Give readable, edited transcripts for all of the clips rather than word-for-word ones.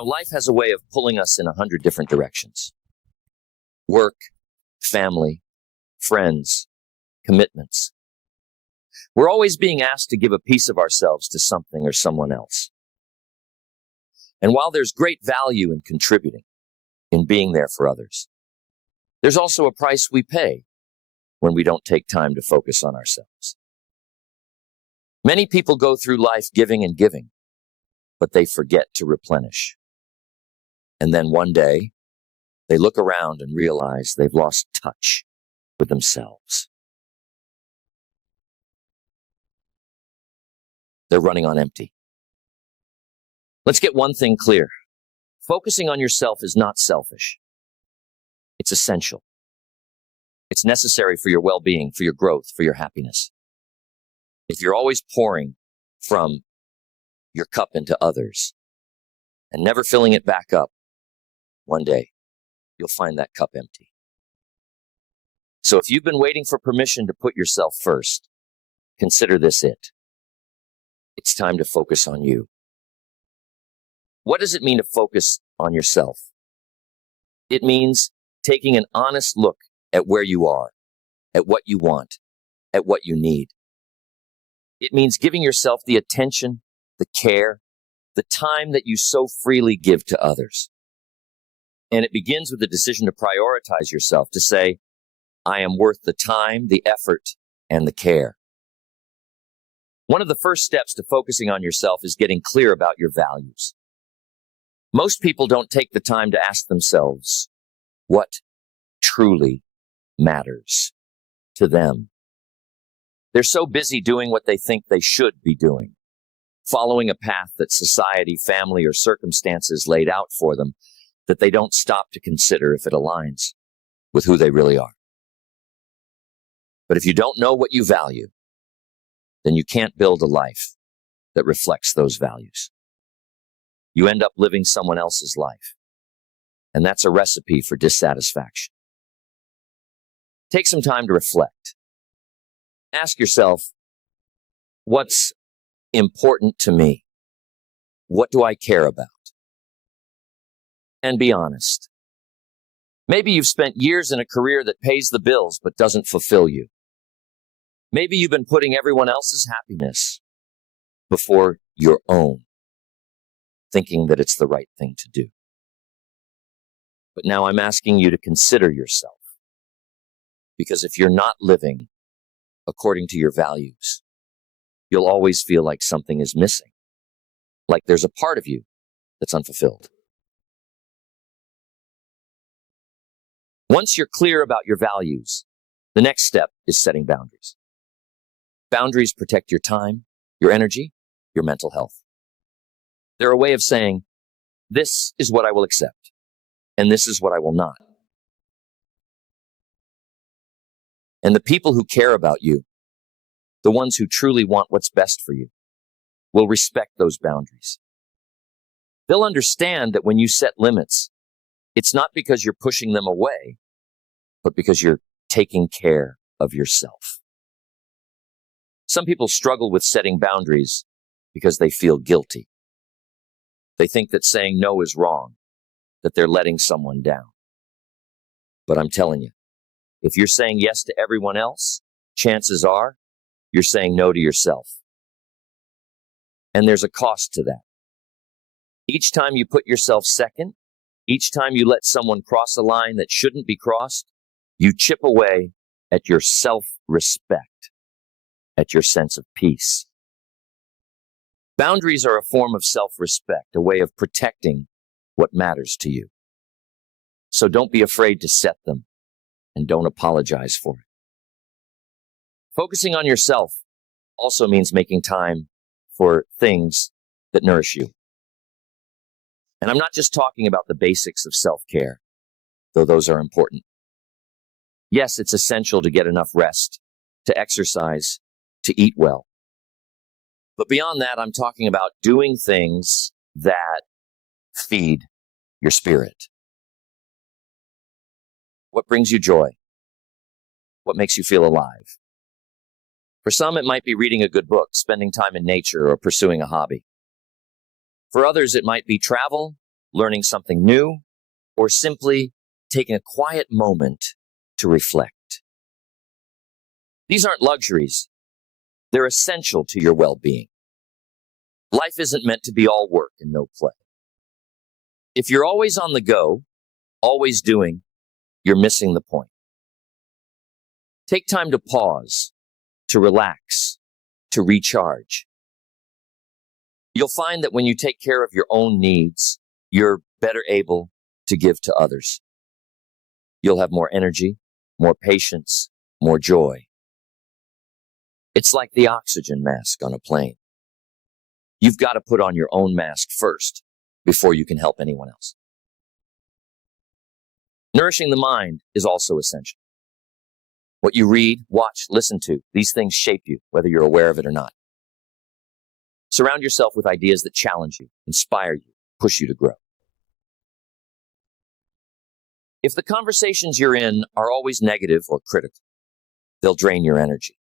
Life has a way of pulling us in 100 different directions. Work, family, friends, commitments. We're always being asked to give a piece of ourselves to something or someone else. And while there's great value in contributing, in being there for others, there's also a price we pay when we don't take time to focus on ourselves. Many people go through life giving and giving, but they forget to replenish. And then one day, they look around and realize they've lost touch with themselves. They're running on empty. Let's get one thing clear. Focusing on yourself is not selfish. It's essential. It's necessary for your well-being, for your growth, for your happiness. If you're always pouring from your cup into others and never filling it back up, one day you'll find that cup empty. So if you've been waiting for permission to put yourself first, consider this it. It's time to focus on you. What does it mean to focus on yourself? It means taking an honest look at where you are, at what you want, at what you need. It means giving yourself the attention, the care, the time that you so freely give to others. And it begins with the decision to prioritize yourself, to say, I am worth the time, the effort, and the care. One of the first steps to focusing on yourself is getting clear about your values. Most people don't take the time to ask themselves what truly matters to them. They're so busy doing what they think they should be doing, following a path that society, family, or circumstances laid out for them, that they don't stop to consider if it aligns with who they really are. But if you don't know what you value, then you can't build a life that reflects those values. You end up living someone else's life, and that's a recipe for dissatisfaction. Take some time to reflect. Ask yourself, what's important to me? What do I care about? And be honest. Maybe you've spent years in a career that pays the bills but doesn't fulfill you. Maybe you've been putting everyone else's happiness before your own, thinking that it's the right thing to do. But now I'm asking you to consider yourself. Because if you're not living according to your values, you'll always feel like something is missing, like there's a part of you that's unfulfilled. Once you're clear about your values, the next step is setting boundaries. Boundaries protect your time, your energy, your mental health. They're a way of saying, this is what I will accept, and this is what I will not. And the people who care about you, the ones who truly want what's best for you, will respect those boundaries. They'll understand that when you set limits, it's not because you're pushing them away, but because you're taking care of yourself. Some people struggle with setting boundaries because they feel guilty. They think that saying no is wrong, that they're letting someone down. But I'm telling you, if you're saying yes to everyone else, chances are you're saying no to yourself. And there's a cost to that. Each time you put yourself second, each time you let someone cross a line that shouldn't be crossed, you chip away at your self-respect, at your sense of peace. Boundaries are a form of self-respect, a way of protecting what matters to you. So don't be afraid to set them, and don't apologize for it. Focusing on yourself also means making time for things that nourish you. And I'm not just talking about the basics of self-care, though those are important. Yes, it's essential to get enough rest, to exercise, to eat well. But beyond that, I'm talking about doing things that feed your spirit. What brings you joy? What makes you feel alive? For some, it might be reading a good book, spending time in nature, or pursuing a hobby. For others, it might be travel, learning something new, or simply taking a quiet moment to reflect. These aren't luxuries. They're essential to your well-being. Life isn't meant to be all work and no play. If you're always on the go, always doing, you're missing the point. Take time to pause, to relax, to recharge. You'll find that when you take care of your own needs, you're better able to give to others. You'll have more energy, more patience, more joy. It's like the oxygen mask on a plane. You've got to put on your own mask first before you can help anyone else. Nourishing the mind is also essential. What you read, watch, listen to, these things shape you, whether you're aware of it or not. Surround yourself with ideas that challenge you, inspire you, push you to grow. If the conversations you're in are always negative or critical, they'll drain your energy.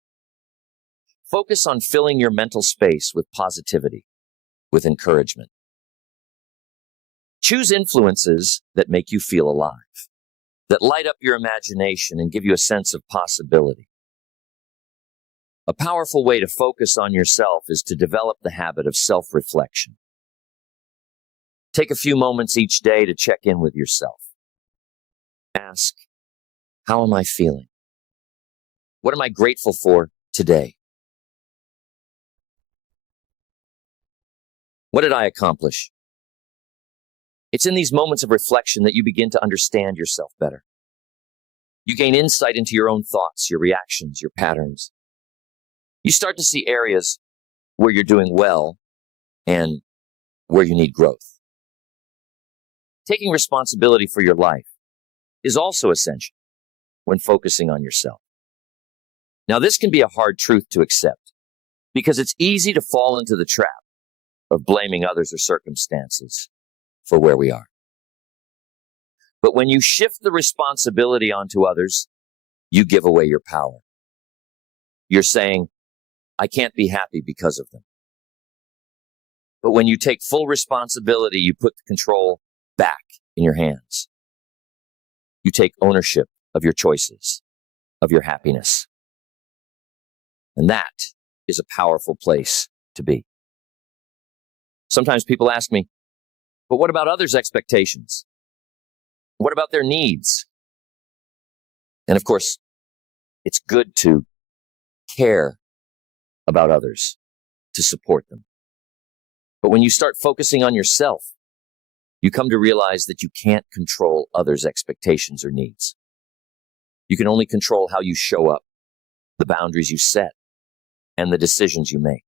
Focus on filling your mental space with positivity, with encouragement. Choose influences that make you feel alive, that light up your imagination and give you a sense of possibility. A powerful way to focus on yourself is to develop the habit of self-reflection. Take a few moments each day to check in with yourself. Ask, how am I feeling? What am I grateful for today? What did I accomplish? It's in these moments of reflection that you begin to understand yourself better. You gain insight into your own thoughts, your reactions, your patterns. You start to see areas where you're doing well and where you need growth. Taking responsibility for your life is also essential when focusing on yourself. Now, this can be a hard truth to accept because it's easy to fall into the trap of blaming others or circumstances for where we are. But when you shift the responsibility onto others, you give away your power. You're saying, I can't be happy because of them. But when you take full responsibility, you put the control back in your hands. You take ownership of your choices, of your happiness. And that is a powerful place to be. Sometimes people ask me, but what about others' expectations? What about their needs? And of course, it's good to care about others, to support them. But when you start focusing on yourself, you come to realize that you can't control others' expectations or needs. You can only control how you show up, the boundaries you set, and the decisions you make.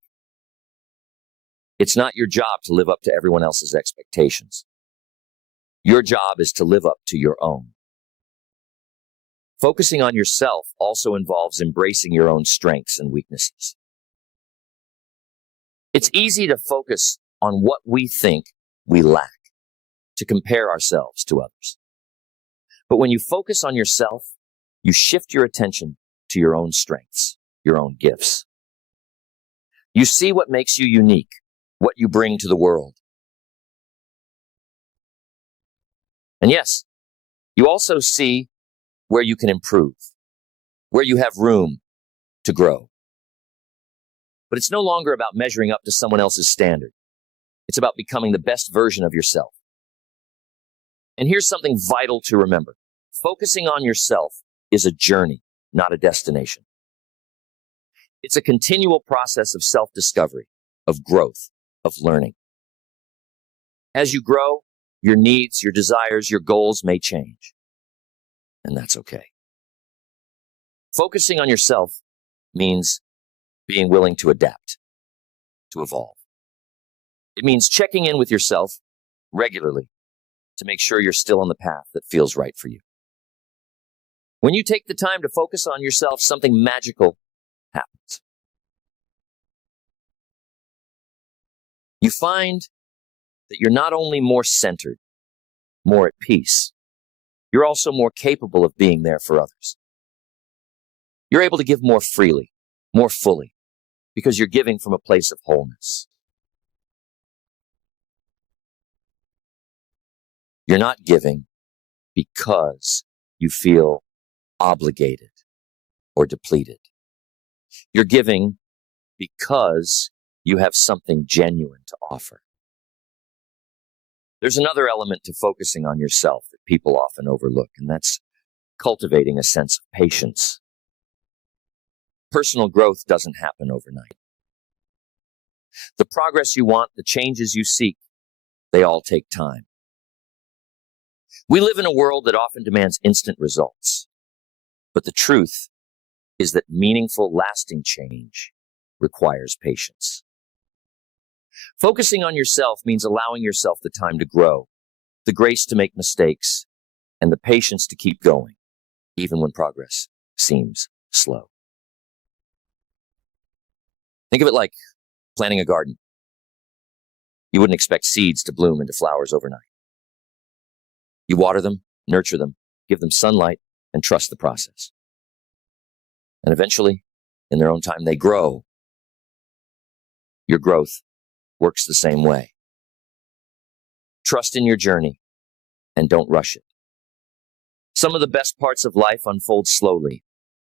It's not your job to live up to everyone else's expectations. Your job is to live up to your own. Focusing on yourself also involves embracing your own strengths and weaknesses. It's easy to focus on what we think we lack, to compare ourselves to others. But when you focus on yourself, you shift your attention to your own strengths, your own gifts. You see what makes you unique, what you bring to the world. And yes, you also see where you can improve, where you have room to grow. But it's no longer about measuring up to someone else's standard. It's about becoming the best version of yourself. And here's something vital to remember. Focusing on yourself is a journey, not a destination. It's a continual process of self-discovery, of growth, of learning. As you grow, your needs, your desires, your goals may change. And that's okay. Focusing on yourself means being willing to adapt, to evolve. It means checking in with yourself regularly to make sure you're still on the path that feels right for you. When you take the time to focus on yourself, something magical happens. You find that you're not only more centered, more at peace, you're also more capable of being there for others. You're able to give more freely, more fully, because you're giving from a place of wholeness. You're not giving because you feel obligated or depleted. You're giving because you have something genuine to offer. There's another element to focusing on yourself that people often overlook, and that's cultivating a sense of patience. Personal growth doesn't happen overnight. The progress you want, the changes you seek, they all take time. We live in a world that often demands instant results, but the truth is that meaningful, lasting change requires patience. Focusing on yourself means allowing yourself the time to grow, the grace to make mistakes, and the patience to keep going, even when progress seems slow. Think of it like planting a garden. You wouldn't expect seeds to bloom into flowers overnight. You water them, nurture them, give them sunlight, and trust the process. And eventually, in their own time, they grow. Your growth works the same way. Trust in your journey and don't rush it. Some of the best parts of life unfold slowly,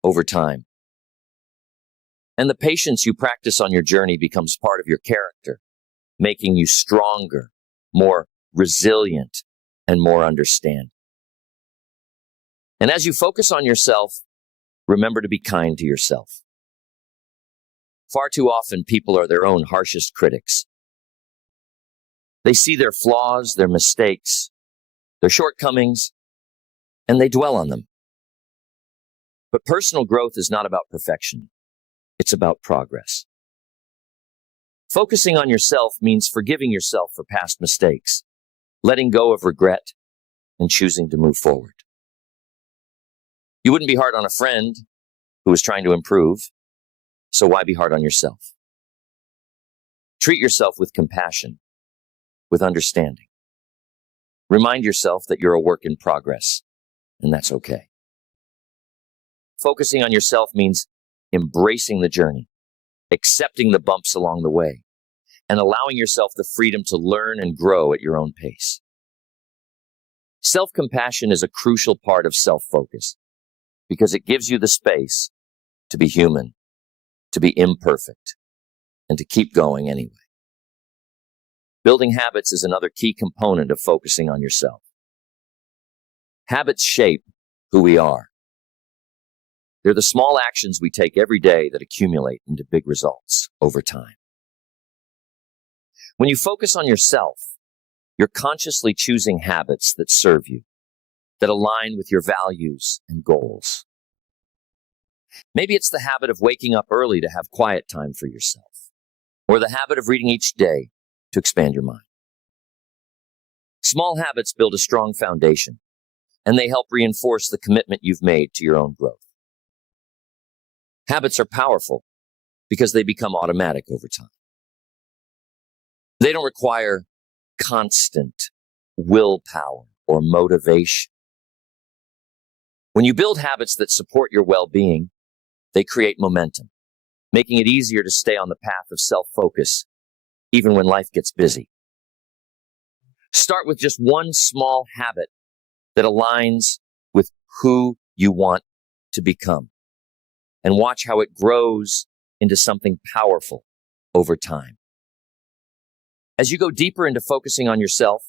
over time. And the patience you practice on your journey becomes part of your character, making you stronger, more resilient, and more understanding. And as you focus on yourself, remember to be kind to yourself. Far too often, people are their own harshest critics. They see their flaws, their mistakes, their shortcomings, and they dwell on them. But personal growth is not about perfection. It's about progress. Focusing on yourself means forgiving yourself for past mistakes, letting go of regret, and choosing to move forward. You wouldn't be hard on a friend who is trying to improve, so why be hard on yourself? Treat yourself with compassion, with understanding. Remind yourself that you're a work in progress, and that's okay. Focusing on yourself means embracing the journey, accepting the bumps along the way, and allowing yourself the freedom to learn and grow at your own pace. Self-compassion is a crucial part of self-focus because it gives you the space to be human, to be imperfect, and to keep going anyway. Building habits is another key component of focusing on yourself. Habits shape who we are. They're the small actions we take every day that accumulate into big results over time. When you focus on yourself, you're consciously choosing habits that serve you, that align with your values and goals. Maybe it's the habit of waking up early to have quiet time for yourself, or the habit of reading each day to expand your mind. Small habits build a strong foundation, and they help reinforce the commitment you've made to your own growth. Habits are powerful because they become automatic over time. They don't require constant willpower or motivation. When you build habits that support your well-being, they create momentum, making it easier to stay on the path of self-focus even when life gets busy. Start with just one small habit that aligns with who you want to become, and watch how it grows into something powerful over time. As you go deeper into focusing on yourself,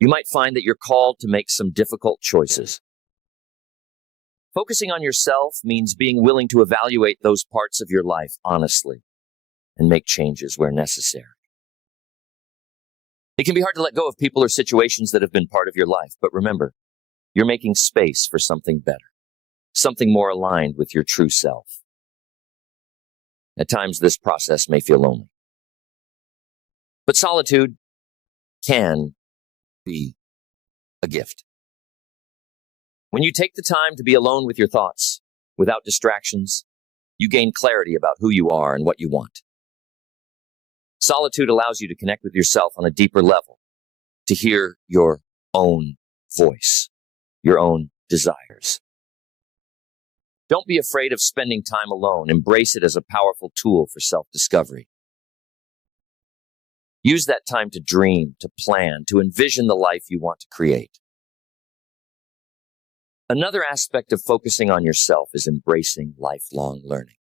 you might find that you're called to make some difficult choices. Focusing on yourself means being willing to evaluate those parts of your life honestly and make changes where necessary. It can be hard to let go of people or situations that have been part of your life, but remember, you're making space for something better, something more aligned with your true self. At times, this process may feel lonely, but solitude can be a gift. When you take the time to be alone with your thoughts, without distractions, you gain clarity about who you are and what you want. Solitude allows you to connect with yourself on a deeper level, to hear your own voice, your own desires. Don't be afraid of spending time alone. Embrace it as a powerful tool for self-discovery. Use that time to dream, to plan, to envision the life you want to create. Another aspect of focusing on yourself is embracing lifelong learning.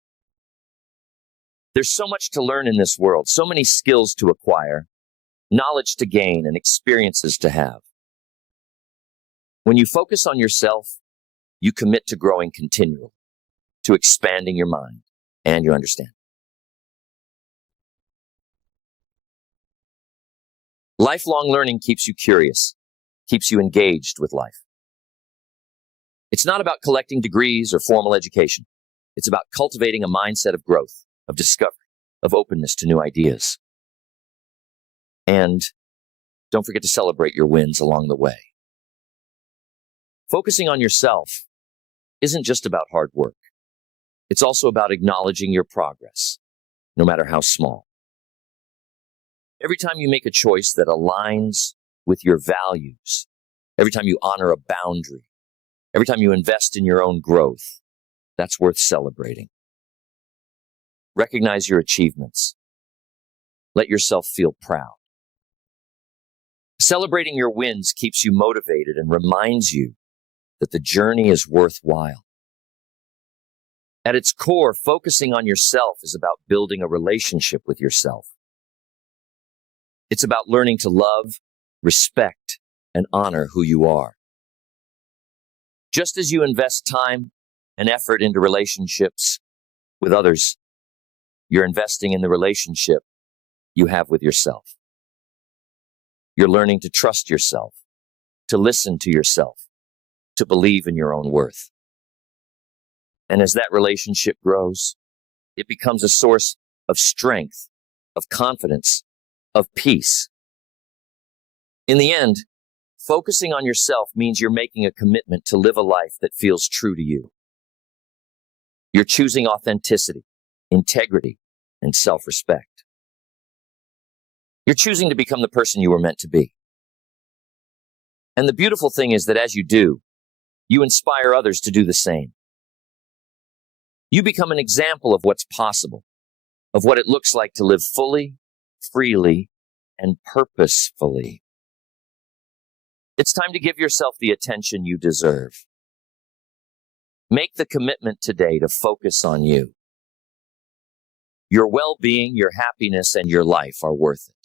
There's so much to learn in this world, so many skills to acquire, knowledge to gain, and experiences to have. When you focus on yourself, you commit to growing continually, to expanding your mind and your understanding. Lifelong learning keeps you curious, keeps you engaged with life. It's not about collecting degrees or formal education. It's about cultivating a mindset of growth, of discovery, of openness to new ideas. And don't forget to celebrate your wins along the way. Focusing on yourself isn't just about hard work. It's also about acknowledging your progress, no matter how small. Every time you make a choice that aligns with your values, every time you honor a boundary, every time you invest in your own growth, that's worth celebrating. Recognize your achievements. Let yourself feel proud. Celebrating your wins keeps you motivated and reminds you that the journey is worthwhile. At its core, focusing on yourself is about building a relationship with yourself. It's about learning to love, respect, and honor who you are. Just as you invest time and effort into relationships with others, you're investing in the relationship you have with yourself. You're learning to trust yourself, to listen to yourself, to believe in your own worth. And as that relationship grows, it becomes a source of strength, of confidence, of peace. In the end, focusing on yourself means you're making a commitment to live a life that feels true to you. You're choosing authenticity, integrity, and self-respect. You're choosing to become the person you were meant to be. And the beautiful thing is that as you do, you inspire others to do the same. You become an example of what's possible, of what it looks like to live fully, freely, and purposefully. It's time to give yourself the attention you deserve. Make the commitment today to focus on you. Your well-being, your happiness, and your life are worth it.